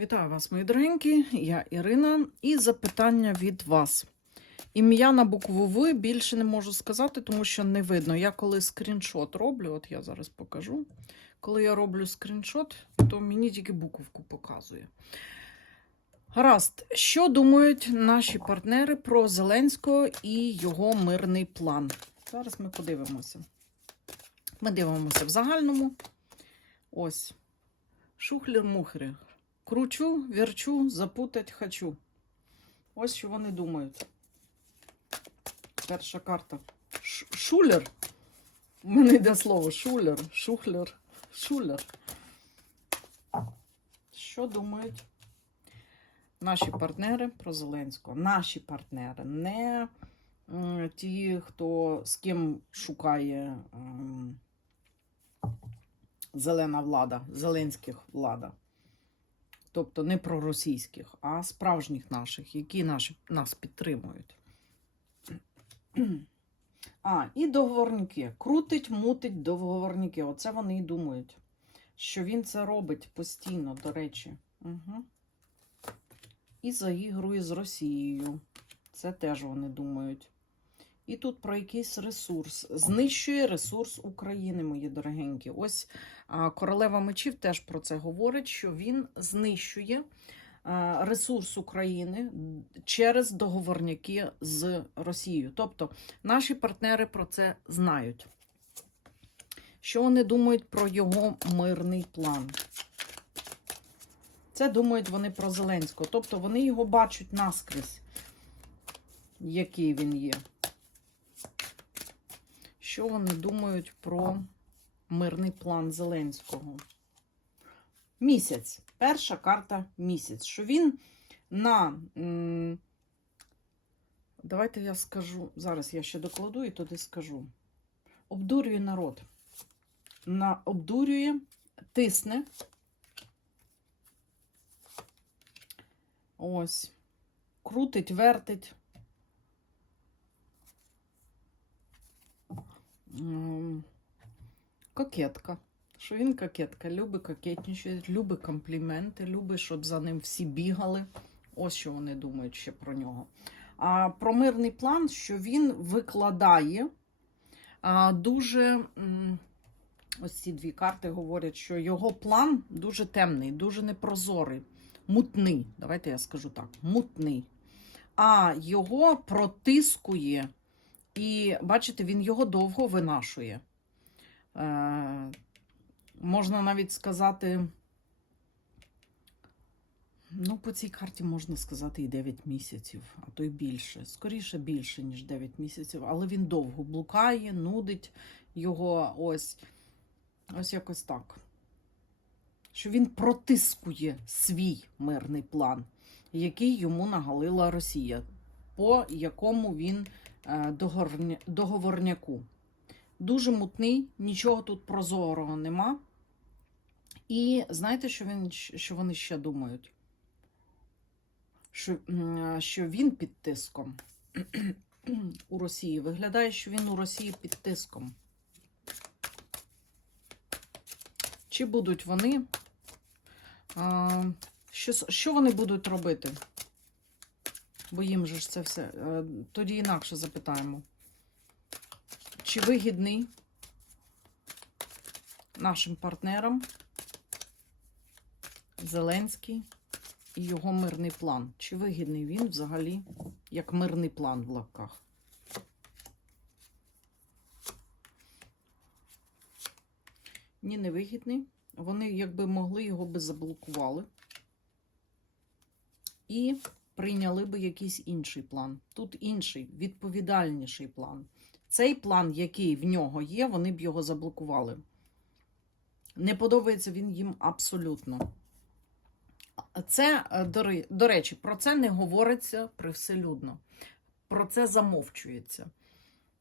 Вітаю вас, мої дорогенькі. Я Ірина. І запитання від вас. Ім'я на букву В більше не можу сказати, тому що не видно. Я коли скріншот роблю, от я зараз покажу. Коли я роблю скріншот, то мені тільки буковку показує. Гаразд, що думають наші партнери про Зеленського і його мирний план? Зараз ми подивимося. Ми дивимося в загальному. Ось. Шухлер-мухлер. Кручу, верчу, запутать хочу. Ось що вони думають. Перша карта. Шулер. У мене йде слово шулер, шухлер, шулер. Що думають наші партнери про Зеленського? Наші партнери, не ті, хто з ким шукає зелена влада, зеленських влада. Тобто не проросійських, а справжніх наших, які наші, нас підтримують. А, і договорники. Крутить, мутить договорники. Оце вони і думають. Що він це робить постійно, до речі. Угу. І заігрує з Росією. Це теж вони думають. І тут про якийсь ресурс. Знищує ресурс України, мої дорогенькі. Ось королева мечів теж про це говорить, що він знищує ресурс України через договорняки з Росією. Тобто наші партнери про це знають. Що вони думають про його мирний план? Це думають вони про Зеленського. Тобто вони його бачать наскрізь, який він є. Що вони думають про мирний план Зеленського? Місяць. Перша карта місяць. Що він на. Давайте я скажу. Зараз я ще докладу і туди скажу. Обдурює народ. На, обдурює, тисне. Ось. Крутить, вертить. Кокетка. Що він кокетка, любить кокетничати, любить компліменти, любить, щоб за ним всі бігали. Ось що вони думають ще про нього. А про мирний план, що він викладає а, дуже. Ось ці дві карти говорять, що його план дуже темний, дуже непрозорий, мутний. Давайте я скажу так: мутний. А його протискує і бачите, він його довго винашує. Е, можна навіть сказати, ну, по цій карті можна сказати і 9 місяців, а то й більше. Скоріше більше, ніж 9 місяців, але він довго блукає, нудить його ось, ось якось так. Що він протискує свій мирний план, який йому нагалила Росія, по якому він договорняку. Дуже мутний, нічого тут прозорого нема. І знаєте, що, він, що вони ще думають? Що, що він під тиском у Росії. Виглядає, що він у Росії під тиском. Чи будуть вони? А, що, що вони будуть робити? Бо їм же ж це все. Е, Тоді інакше запитаємо. Чи вигідний нашим партнерам Зеленський і його мирний план? Чи вигідний він взагалі як мирний план в лапках? Ні, не вигідний. Вони, якби могли, його би заблокували. І прийняли би якийсь інший план. Тут інший, відповідальніший план. Цей план, який в нього є, вони б його заблокували. Не подобається він їм абсолютно. Це, е, до речі, про це не говориться привселюдно. Про це замовчується.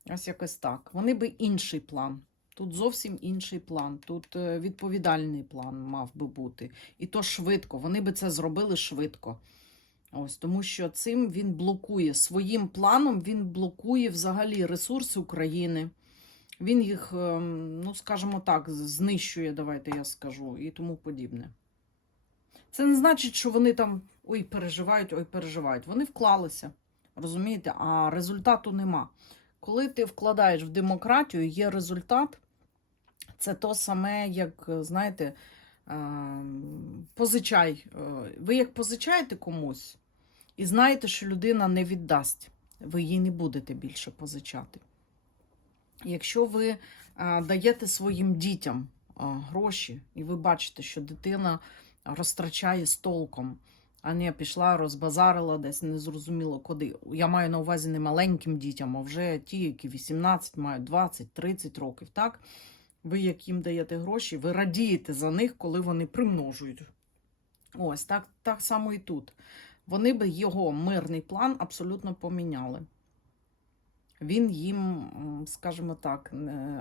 Ось якось так. Вони би інший план. Тут зовсім інший план. Тут е, відповідальний план мав би бути. І то швидко. Вони би це зробили швидко. Ось, тому що цим він блокує своїм планом, він блокує взагалі ресурси України. Він їх, ем, ну скажімо так, знищує, давайте я скажу, і тому подібне. Це не значить, що вони там ой, переживають, ой, переживають. Вони вклалися, розумієте, а результату нема. Коли ти вкладаєш в демократію, є результат. Це то саме, як, знаєте, ем, позичай. Е, Ви як позичаєте комусь і знаєте, що людина не віддасть, ви їй не будете більше позичати. Якщо ви е, даєте своїм дітям е, гроші, і ви бачите, що дитина розтрачає з толком, а не пішла, розбазарила десь незрозуміло куди. Я маю на увазі не маленьким дітям, а вже ті, які 18 мають 20, 30 років, так? Ви, як їм даєте гроші, ви радієте за них, коли вони примножують. Ось так, так само і тут. Вони би його мирний план абсолютно поміняли. Він їм, скажімо так,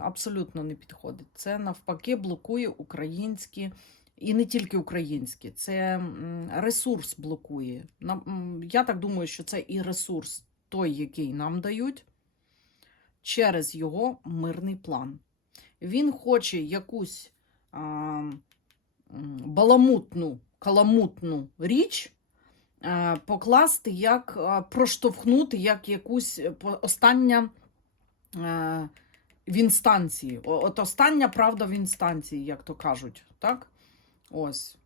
абсолютно не підходить. Це навпаки блокує українські, і не тільки українські, це ресурс блокує. Я так думаю, що це і ресурс той, який нам дають, через його мирний план. Він хоче якусь а, баламутну, каламутну річ е, покласти, як е, проштовхнути, як якусь е, остання е, в інстанції. От остання правда в інстанції, як то кажуть. Так? Ось.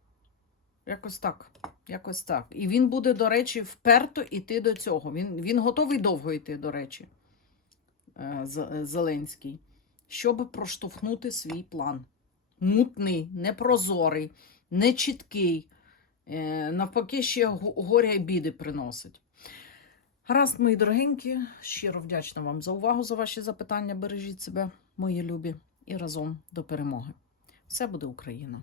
Якось так. Якось так. І він буде, до речі, вперто йти до цього. Він, він готовий довго йти, до речі, е, Зеленський, щоб проштовхнути свій план. Мутний, непрозорий, нечіткий. Е, Навпаки, ще горя і біди приносить. Гаразд, мої дорогенькі, щиро вдячна вам за увагу, за ваші запитання. Бережіть себе, мої любі, і разом до перемоги. Все буде Україна!